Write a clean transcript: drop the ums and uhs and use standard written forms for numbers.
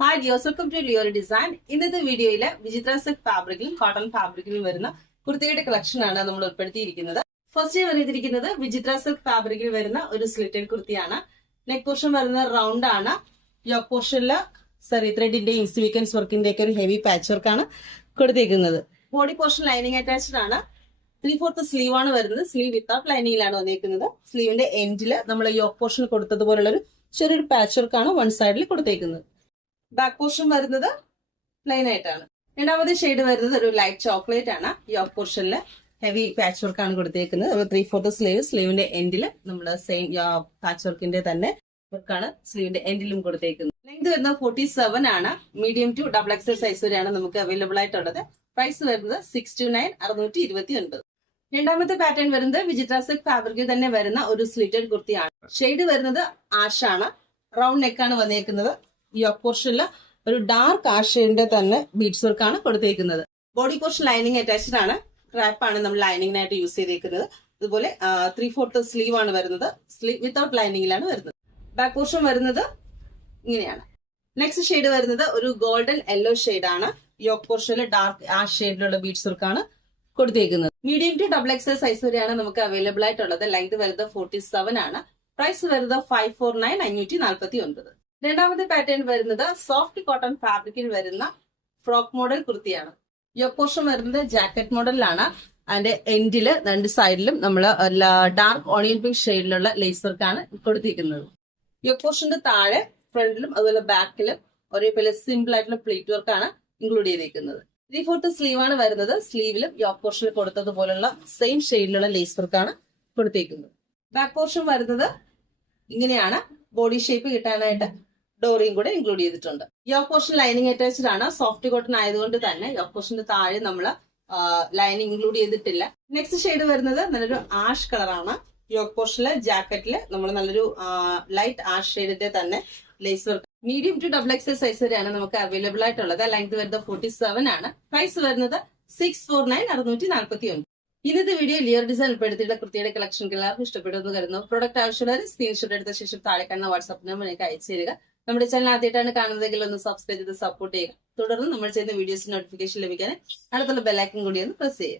Hi dears, welcome to Leori design. ഇന്നത്തെ വീഡിയോയിൽ വിചിത്ര സിൽക്ക് ഫാബ്രിക്കിലും കോട്ടൺ ഫാബ്രിക്കിലും വരുന്ന കുർത്തിയുടെ കളക്ഷൻ ആണ് നമ്മൾ ഉൾപ്പെടുത്തിയിരിക്കുന്നത്. ഫസ്റ്റ് വന്നിരിക്കുന്നത് വിചിത്ര സിൽക്ക് ഫാബ്രിക്കിൽ വരുന്ന ഒരു സ്ലിറ്റഡ് കുർത്തിയാണ്. നെക്ക് പോർഷൻ വരുന്നത് റൗണ്ട് ആണ്. യോക്ക് പോർഷനിൽ സറി ത്രെഡിന്റെയും സീക്വൻസ് വർക്കിന്റെ ഒക്കെ ഒരു ഹെവി പാച്ച് വർക്കാണ് കൊടുത്തേക്കുന്നത്. ബോഡി പോർഷൻ ലൈനിങ് അറ്റാച്ച്ഡ് ആണ്. 3/4 സ്ലീവ് ആണ് വരുന്നത്. സ്ലീവ് വിത്തൗട്ട് ലൈനിങ്ങിലാണ് വന്നിരിക്കുന്നത്. സ്ലീവിന്റെ എൻഡിൽ നമ്മൾ യോക്ക് പോർഷൻ കൊടുത്തതുപോലുള്ള ഒരു ചെറിയൊരു പാച്ച് വർക്കാണ് വൺ സൈഡിൽ കൊടുത്തേക്കുന്നത്. ബാക്ക് പോർഷൻ വരുന്നത് പ്ലെയിൻ ആയിട്ടാണ്. രണ്ടാമത്തെ ഷെയ്ഡ് വരുന്നത് ഒരു ലൈറ്റ് ചോക്ലേറ്റ് ആണ്. യോക്ക് പോർഷനിൽ ഹെവി പാച്ച് വർക്ക് ആണ് കൊടുത്തേക്കുന്നത്. 3/4 സ്ലീവ്, സ്ലീവിന്റെ എൻഡിൽ നമ്മൾ സെയിം പാച്ച് വർക്കിന്റെ തന്നെ വർക്കാണ് സ്ലീവിന്റെ എൻഡിലും കൊടുത്തേക്കുന്നത്. ലെങ്ത് വരുന്നത് 47 ആണ്. Medium to double XL size വരെയാണ് നമുക്ക് അവൈലബിൾ ആയിട്ടുള്ളത്. പ്രൈസ് വരുന്നത് 629 629. രണ്ടാമത്തെ പാറ്റേൺ വരുന്നത് വിചിത്ര സിൽക്ക് ഫാബ്രിക്കിൽ തന്നെ വരുന്ന ഒരു സ്ലിറ്റഡ് കുർത്തിയാണ്. ഷെയ്ഡ് വരുന്നത് ആഷ് ആണ്. റൗണ്ട് നെക്കാണ് വന്നേക്കുന്നത്. യോക്ക് പോർഷനിൽ ഒരു ഡാർക്ക് ആഷയുടെ തന്നെ ബീഡ്സ് വർക്കാണ് കൊടുത്തേക്കുന്നത്. ബോഡി പോർഷൻ ലൈനിങ് അറ്റാച്ച്ഡ് ആണ്. ക്രാപ്പ് ആണ് നമ്മൾ ലൈനിങ്ങിനായിട്ട് യൂസ് ചെയ്തേക്കുന്നത്. അതുപോലെ 3/4 സ്ലീവ് ആണ് വരുന്നത്. സ്ലീവ് വിത്തൗട്ട് ലൈനിങ്ങിലാണ് വരുന്നത്. ബാക്ക് പോർഷൻ വരുന്നത് ഇങ്ങനെയാണ്. നെക്സ്റ്റ് ഷെയ്ഡ് വരുന്നത് ഒരു ഗോൾഡൻ യെല്ലോ ആണ്. യോക്ക് പോർഷനിൽ ഡാർക്ക് ആഷ് ഷെയ്ഡിലുള്ള ബീഡ്സ് വർക്കാണ് കൊടുത്തേക്കുന്നത്. Medium to double XL size വരെയാണ് നമുക്ക് അവൈലബിൾ ആയിട്ടുള്ളത്. ലെങ്ത് വരുന്നത് 47 ആണ്. പ്രൈസ് വരുന്നത് 549 549. രണ്ടാമത്തെ പാറ്റേൺ വരുന്നത് സോഫ്റ്റ് കോട്ടൺ ഫാബ്രിക്കിൽ വരുന്ന ഫ്രോക്ക് മോഡൽ കുർത്തിയാണ്. യോക്ക് പോർഷൻ വരുന്നത് ജാക്കറ്റ് മോഡലിലാണ്. അതിന്റെ എൻഡില് രണ്ട് സൈഡിലും നമ്മൾ ഡാർക്ക് ഓണിയൻ പിങ്ക് ഷെയ്ഡിലുള്ള ലേസ് വർക്കാണ് കൊടുത്തിരിക്കുന്നത്. യോക്ക് പോർഷന്റെ താഴെ ഫ്രണ്ടിലും അതുപോലെ ബാക്കിലും ഒരേപോലെ സിമ്പിൾ ആയിട്ടുള്ള പ്ലീറ്റ് വർക്കാണ് ഇൻക്ലൂഡ് ചെയ്തിരിക്കുന്നത്. 3/4 സ്ലീവ് ആണ് വരുന്നത്. സ്ലീവിലും യോക്ക് പോർഷനിൽ കൊടുത്തതുപോലുള്ള സെയിം ഷെയ്ഡിലുള്ള ലേസ് വർക്കാണ് കൊടുത്തിരിക്കുന്നത്. ബാക്ക് പോർഷൻ വരുന്നത് ഇങ്ങനെയാണ്. ബോഡി ഷേപ്പ് കിട്ടാനായിട്ട് ഡോറിയും കൂടെ ഇൻക്ലൂഡ് ചെയ്തിട്ടുണ്ട്. യോക്ക് പോർഷൻ ലൈനിങ് അറ്റാച്ച്ഡ് ആണ്. സോഫ്റ്റ് കോട്ടൺ ആയതുകൊണ്ട് തന്നെ യോക്ക് പോർഷന്റെ താഴെ നമ്മൾ ലൈനിങ് ഇൻക്ലൂഡ് ചെയ്തിട്ടില്ല. നെക്സ്റ്റ് ഷെയ്ഡ് വരുന്നത് നല്ലൊരു ആഷ് കളറാണ്. യോക്ക് പോർഷനിലെ ജാക്കറ്റില് നമ്മൾ നല്ലൊരു ലൈറ്റ് ആഷ് ഷെയ്ഡിന്റെ തന്നെ lace work. Medium to double XL size വരെയാണ് നമുക്ക് അവൈലബിൾ ആയിട്ടുള്ളത്. ലെങ്ത് വരുന്നത് 47 ആണ്. പ്രൈസ് വരുന്നത് 649 649. ഇന്നത്തെ വീഡിയോ ലിയർ ഡിസൈൻ ഉൾപ്പെടുത്തിയുള്ള കുർത്തിയുടെ കളക്ഷൻ എല്ലാവർക്കും ഇഷ്ടപ്പെടുമെന്ന് കരുതുന്നു. പ്രൊഡക്റ്റ് ആവശ്യമുള്ളവർ സ്ക്രീൻഷോട്ട് എടുത്ത ശേഷം താഴെ കാണുന്ന വാട്സ്ആപ്പ് നമ്പറിലേക്ക് അയച്ചു തരിക. നമ്മുടെ ചാനൽ ആദ്യമായിട്ടാണ് കാണുന്നതെങ്കിൽ ഒന്ന് സബ്സ്ക്രൈബ് ചെയ്ത് സപ്പോർട്ട് ചെയ്യുക. തുടർന്ന് നമ്മൾ ചെയ്യുന്ന വീഡിയോസ് നോട്ടിഫിക്കേഷൻ ലഭിക്കാൻ അടുത്തുള്ള ബെല്ലൈക്കൺ കൂടി ഒന്ന് പ്രസ് ചെയ്യുക.